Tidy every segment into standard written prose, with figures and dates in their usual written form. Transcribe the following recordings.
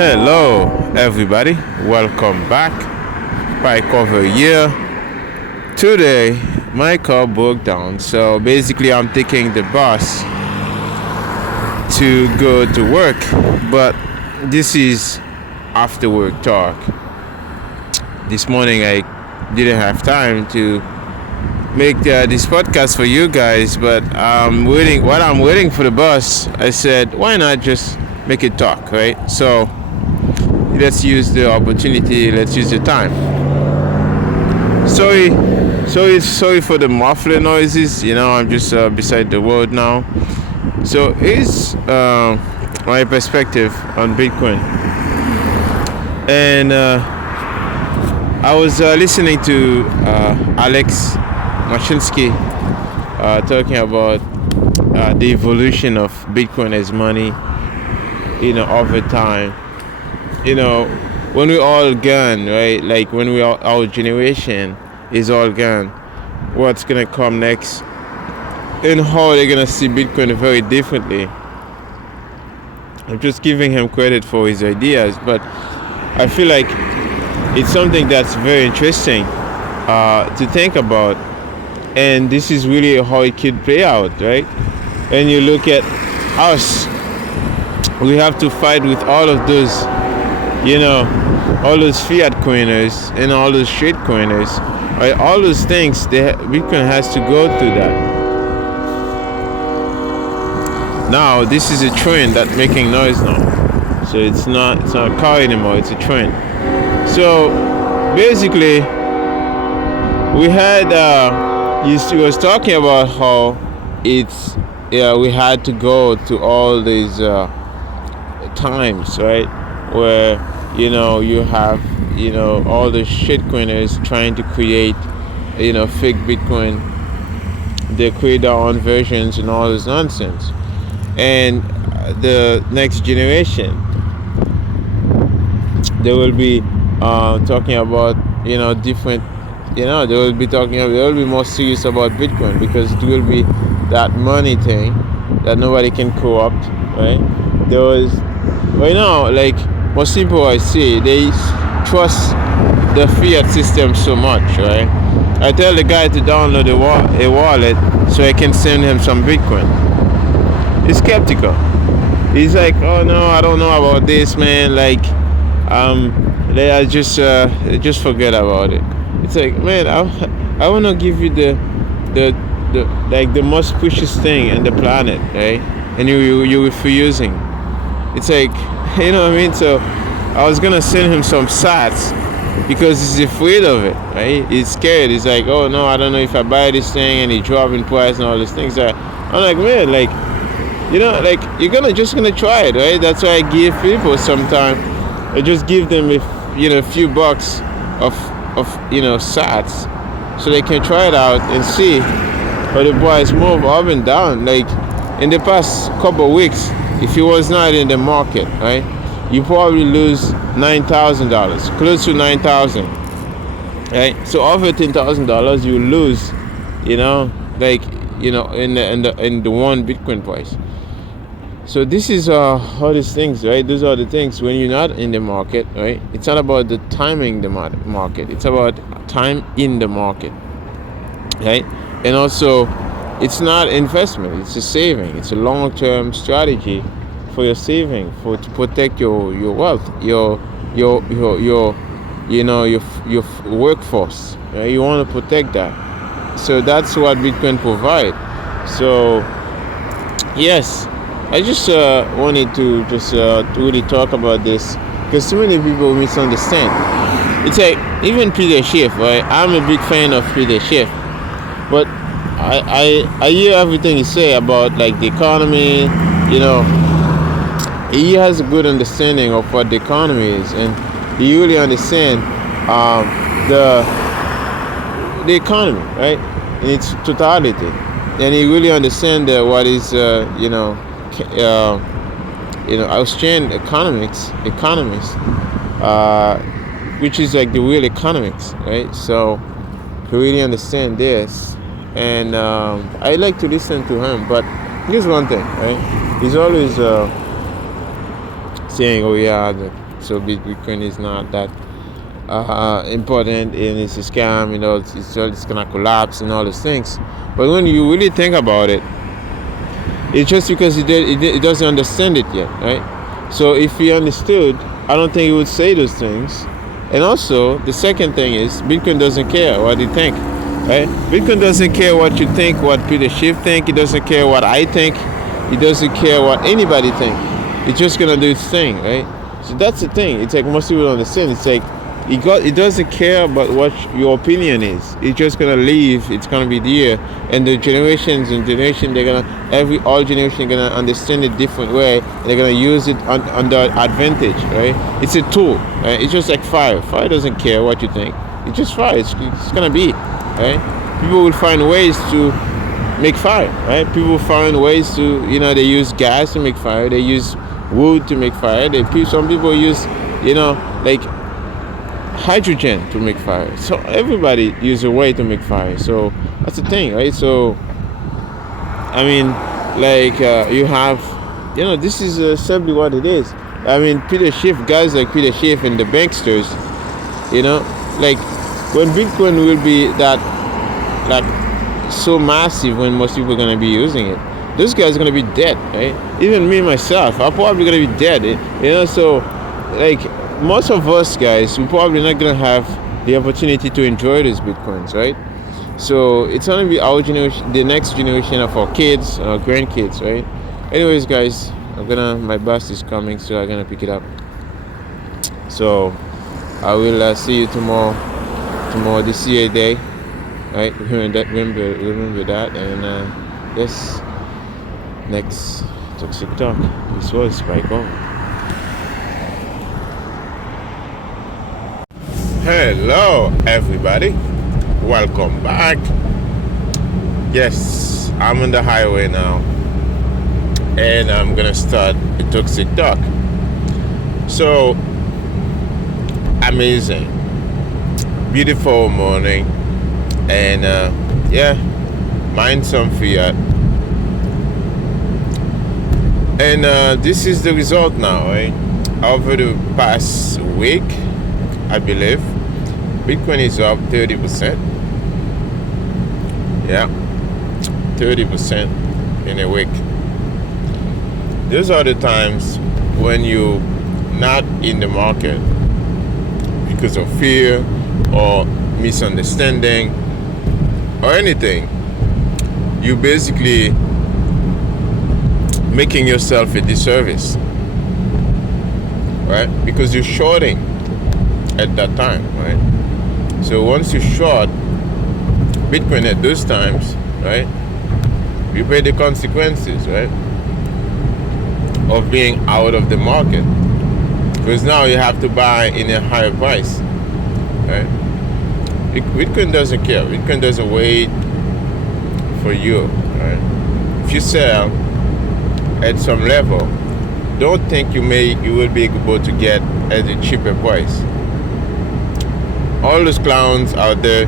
Hello, everybody. Welcome back. Bike over here. Today, my car broke down, so basically, I'm taking the bus to go to work. But this is after work talk. This morning, I didn't have time to make this podcast for you guys, but I'm waiting. While I'm waiting for the bus, I said, why not just make it talk, right? So let's use the opportunity, let's use the time. Sorry for the muffler noises. I'm just beside the road now. So here's my perspective on Bitcoin. And I was listening to Alex Mashinsky talking about the evolution of Bitcoin as money, over time. When we all gone, right? Like when our generation is all gone, what's gonna come next, and how they're gonna see Bitcoin very differently. I'm just giving him credit for his ideas, but I feel like it's something that's very interesting to think about, and this is really how it could play out, right? And you look at us, we have to fight with all of those. All those fiat coiners and all those shit coiners, right? All those things, Bitcoin has to go through that. Now, this is a trend that's making noise now. So it's not a car anymore, it's a trend. So basically, we had, he was talking about how we had to go to all these times, right? Where you have all the shitcoiners trying to create fake Bitcoin. They create their own versions and all this nonsense. And the next generation, they will be talking about different. They will be more serious about Bitcoin, because it will be that money thing that nobody can co-opt, right? There was right now, like, most people I see, they trust the fiat system so much, right? I tell the guy to download a wallet so I can send him some Bitcoin. He's skeptical. He's like, oh no, I don't know about this, man. Like, I just forget about it. It's like, man, I want to give you the most precious thing in the planet, right? And you refusing. It's like, what I mean? So I was gonna send him some sats because he's afraid of it, right? He's scared. He's like, oh no, I don't know if I buy this thing and it drop in price and all these things. I'm like, man, like, you're just gonna try it, right? That's why I give people sometimes. I just give them a few bucks of sats so they can try it out and see how the price move up and down. Like in the past couple of weeks, if you was not in the market, right, you probably lose $9,000, close to $9,000, right? So over $10,000, you lose, in the one Bitcoin price. So this is all these things, right? Those are the things when you're not in the market, right? It's not about the timing the market. It's about time in the market, right? And also, it's not investment, it's a saving. It's a long-term strategy for your saving, to protect your wealth, your workforce. Right? You want to protect that. So that's what Bitcoin provides. So yes, I just wanted to just really talk about this, because too many people misunderstand. It's like even Peter Schiff, right? I'm a big fan of Peter Schiff, but I hear everything he say about like the economy. He has a good understanding of what the economy is, and he really understands the economy, right, in its totality, and he really understands what is Austrian economists, which is like the real economics, right? So he really understand this. And I like to listen to him, but here's one thing, right? He's always saying, oh yeah, So Bitcoin is not that important, and it's a scam. It's gonna collapse and all those things. But when you really think about it, it's just because it doesn't understand it yet, right? So if he understood, I don't think he would say those things. And also, the second thing is, Bitcoin doesn't care what you think, right? Bitcoin doesn't care what you think, what Peter Schiff think. It doesn't care what I think. It doesn't care what anybody think. It's just gonna do its thing, right? So that's the thing. It's like most people don't understand. It's like it doesn't care about what your opinion is. It's just gonna leave. It's gonna be there, and the generations and generation, all generation gonna understand it different way. And they're gonna use it under advantage, right? It's a tool, right? It's just like fire. Fire doesn't care what you think. It's just fire. It's gonna be, right? People will find ways to make fire, right? People find ways to, they use gas to make fire. They use wood to make fire. Some people use, like hydrogen to make fire. So everybody use a way to make fire. So that's the thing, right? So I mean, you have, this is simply what it is. I mean, Peter Schiff, guys like Peter Schiff and the banksters, like when Bitcoin will be that, like, so massive, when most people are gonna be using it, those guys are gonna be dead, right? Even me myself, I'm probably gonna be dead. So like most of us guys, we're probably not gonna have the opportunity to enjoy these Bitcoins, right? So it's gonna be our generation, the next generation of our kids, our grandkids, right? Anyways, guys, my bus is coming, so I'm gonna pick it up. So I will see you tomorrow. Tomorrow, the CA day, right? Remember that, and yes, next Toxic Talk. This was Spike On. Hello, everybody. Welcome back. Yes, I'm on the highway now, and I'm gonna start a Toxic Talk. So amazing, beautiful morning, and mind some fiat, and this is the result now, right? Over the past week, I believe Bitcoin is up 30%. Yeah, 30% in a week. Those are the times when you not in the market because of fear or misunderstanding or anything. You basically making yourself a disservice, right? Because you're shorting at that time, right? So once you short Bitcoin at those times, right, you pay the consequences, right, of being out of the market, because now you have to buy in a higher price, right? Bitcoin doesn't care. Bitcoin doesn't wait for you, right? If you sell at some level, don't think you will be able to get at a cheaper price. All those clowns out there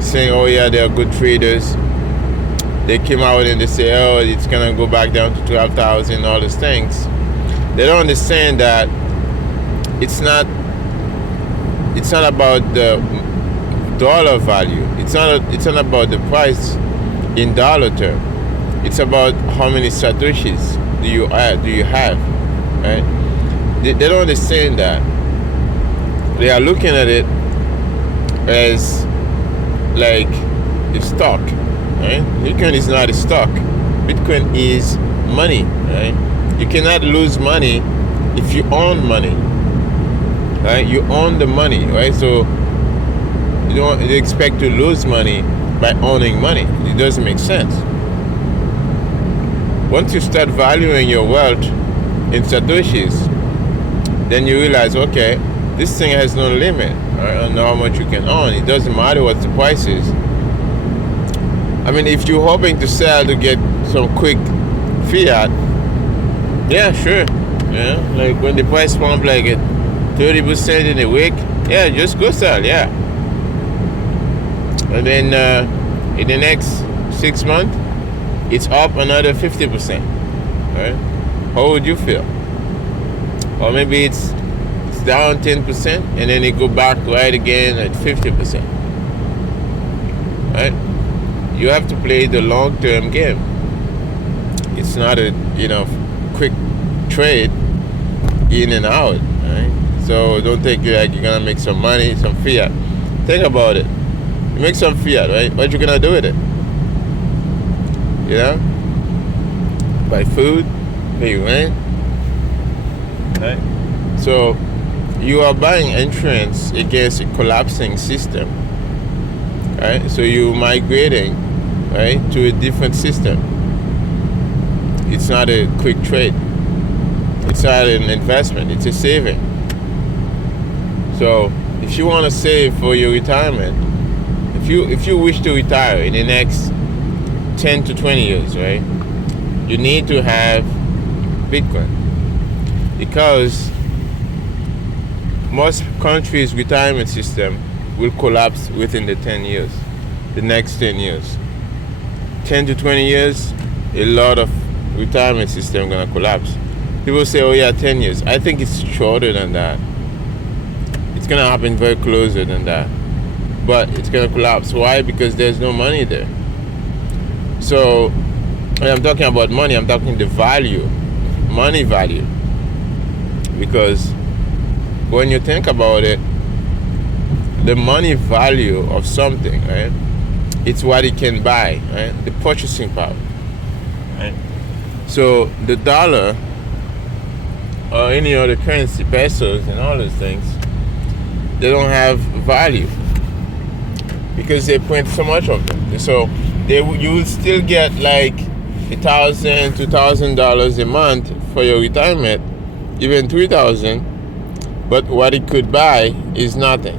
saying, oh yeah, they are good traders, they came out and they say, oh, it's gonna go back down to 12,000, all those things. They don't understand that it's not about the dollar value. It's not about the price in dollar term. It's about how many Satoshis do you have, right? They don't understand that. They are looking at it as like a stock, right? Bitcoin is not a stock. Bitcoin is money, right? You cannot lose money if you own money, right? You own the money, right? So you don't expect to lose money by owning money. It doesn't make sense. Once you start valuing your wealth in Satoshis, then you realize, okay, this thing has no limit. I don't know how much you can own. It doesn't matter what the price is. I mean, if you're hoping to sell to get some quick fiat, yeah, sure. Yeah, like when the price pump like at 30% in a week, yeah, just go sell, yeah. And then in the next 6 months, it's up another 50%, right? How would you feel? Or maybe it's down 10%, and then it go back right again at 50%. Right? You have to play the long-term game. It's not a quick trade in and out. Right? So don't think like you're gonna make some money, some fiat. Think about it. You make some fiat, right? What you gonna do with it? Buy food, pay rent. Right? So you are buying insurance against a collapsing system. Right? So you're migrating, right, to a different system. It's not a quick trade. It's not an investment. It's a saving. So if you want to save for your retirement, if you wish to retire in the next 10 to 20 years, right, you need to have Bitcoin, because most countries' retirement system will collapse within the next 10 years. 10 to 20 years, a lot of retirement system gonna collapse. People say, oh yeah, 10 years. I think it's shorter than that. It's gonna happen very closer than that. But it's gonna collapse. Why? Because there's no money there. So when I'm talking about money, I'm talking the value, money value. Because when you think about it, the money value of something, right? It's what it can buy, right? The purchasing power, right? So the dollar or any other currency, pesos and all those things, they don't have value because they print so much of them. So you will still get like $1,000, $2,000 a month for your retirement, even $3,000. But what it could buy is nothing.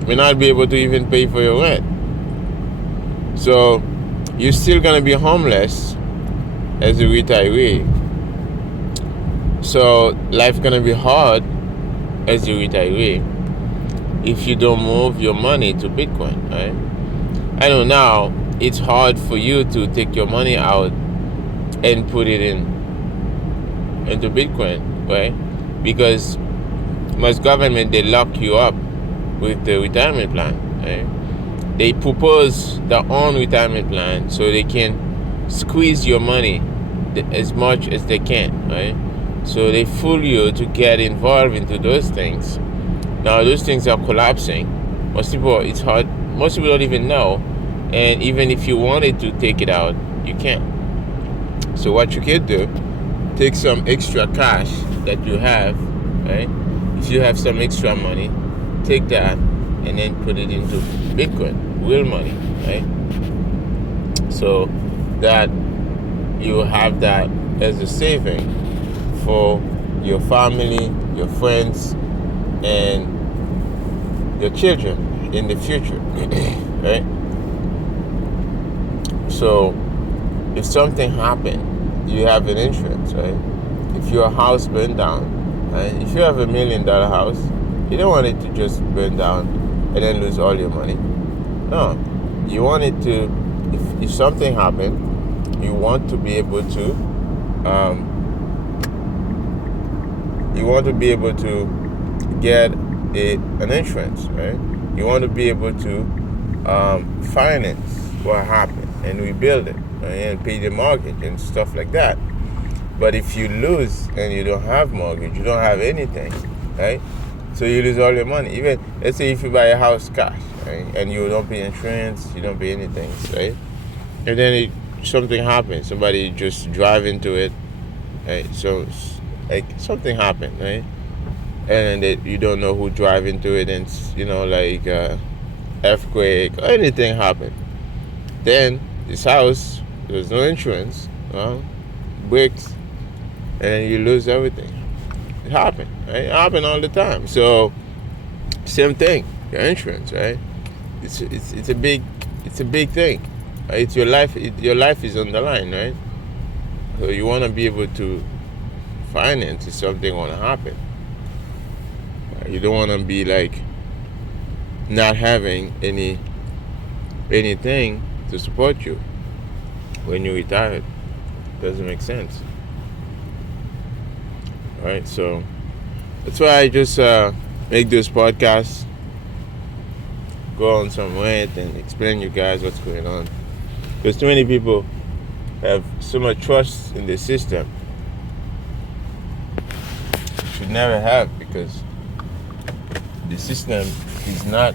You may not be able to even pay for your rent. So you're still gonna be homeless as a retiree. So life's gonna be hard as a retiree if you don't move your money to Bitcoin, right? I know now it's hard for you to take your money out and put it into Bitcoin, right? Because most government, they lock you up with the retirement plan, right? They propose their own retirement plan so they can squeeze your money as much as they can, right? So they fool you to get involved into those things. Now those things are collapsing. Most people, it's hard. Most people don't even know. And even if you wanted to take it out, you can't. So what you can do, take some extra cash that you have, right? If you have some extra money, take that and then put it into Bitcoin, real money, right? So that you have that as a saving for your family, your friends, and your children in the future, right? So if something happened, you have an insurance, right? If your house burned down, right? If you have $1 million house, you don't want it to just burn down and then lose all your money. No, you want it to, if something happened, you want to be able to get an insurance, right? You want to be able to finance what happened and rebuild it, right? And pay the mortgage and stuff like that. But if you lose and you don't have mortgage, you don't have anything, right? So you lose all your money. Even, let's say if you buy a house cash, right? And you don't pay insurance, you don't pay anything, right? And then something happens. Somebody just drive into it, right? So like something happened, right? And then you don't know who drive into it, and like earthquake or anything happened. Then this house, there's no insurance, breaks, and you lose everything. It happened, right? It happened all the time. So same thing, your insurance, right? It's a big thing. Right? It's your life. Your life is on the line, right? So you want to be able to finance if something want to happen. You don't want to be like not having anything to support you when you retired. Doesn't make sense. All right, so That's why I just make those podcasts, go on some rant and explain you guys what's going on. Because too many people have so much trust in the system. Should never have, because the system is not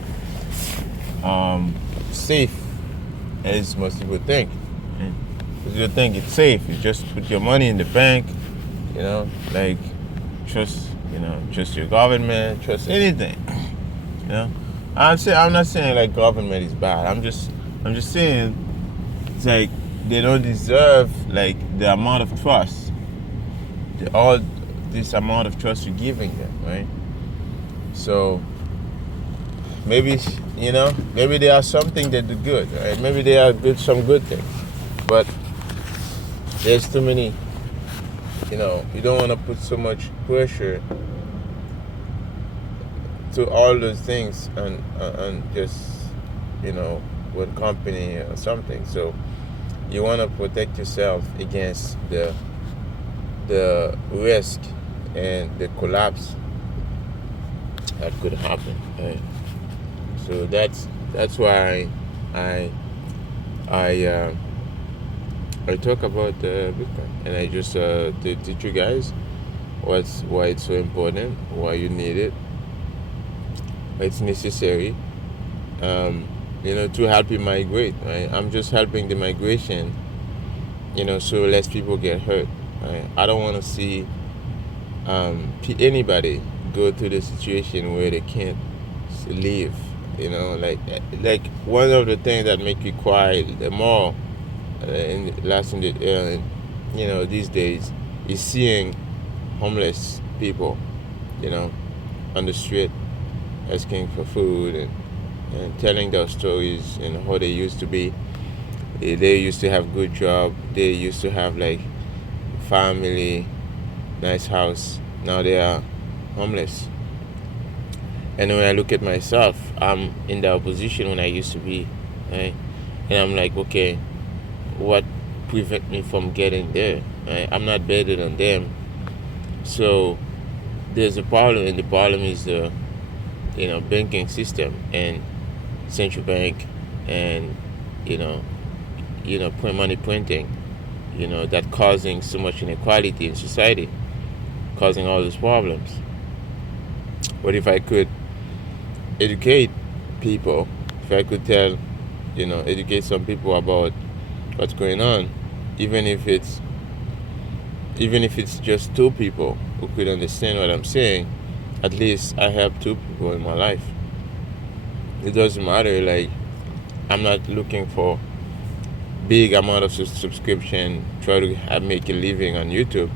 safe as most people think. Because you think it's safe, you just put your money in the bank, like trust your government, trust anything. I'm not saying like government is bad. I'm just saying it's like they don't deserve like the amount of trust, all this amount of trust you're giving them, right? So maybe maybe they are something that do good, right? Maybe they are some good things, but there's too many. You don't want to put so much pressure to all those things and just one company or something. So you want to protect yourself against the risk and the collapse that could happen, right? So that's why I talk about Bitcoin, and I just teach you guys why it's so important, why you need it, why it's necessary, to help you migrate, right? I'm just helping the migration, so less people get hurt, right? I don't want to see anybody go through the situation where they can't live, like one of the things that make you cry the more these days is seeing homeless people, on the street asking for food and telling their stories and how they used to be. They used to have good job. They used to have like family, nice house. Now they are homeless. And when I look at myself, I'm in the opposition when I used to be, right? And I'm like, okay, what prevent me from getting there? Right? I'm not better than them. So there's a problem, and the problem is the banking system and central bank and money printing, that causing so much inequality in society, causing all these problems. But if I could educate people, if I could educate some people about what's going on, even if it's just two people who could understand what I'm saying, at least I have two people in my life. It doesn't matter, like, I'm not looking for big amount of subscription, try to make a living on YouTube.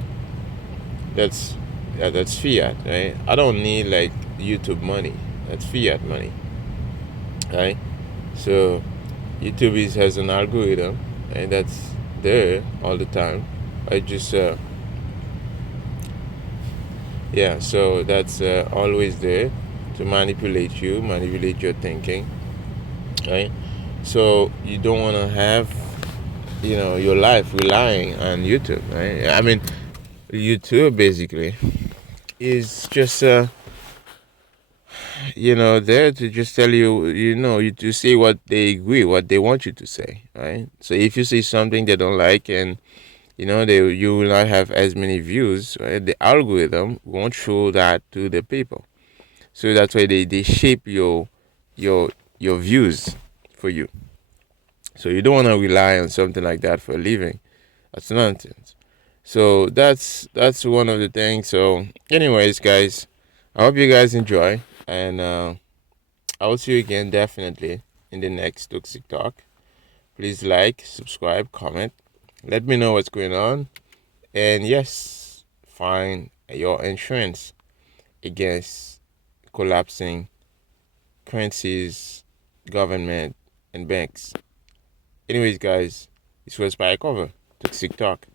That's fiat, right? I don't need like YouTube money. That's fiat money, right? So YouTube has an algorithm, and that's there all the time. I just so that's always there to manipulate your thinking, right? So you don't want to have your life relying on YouTube, right? I mean, YouTube basically is just there to just tell you to say what they agree, what they want you to say, right? So if you say something they don't like, and you will not have as many views, right? The algorithm won't show that to the people. So that's why they shape your views for you. So you don't want to rely on something like that for a living. That's nonsense. So that's one of the things. So anyways, guys, I hope you guys enjoy, and I will see you again definitely in the next Toxic Talk. Please like, subscribe, comment. Let me know what's going on. And yes, find your insurance against collapsing currencies, government, and banks. Anyways, guys, this was By Cover, Toxic Talk.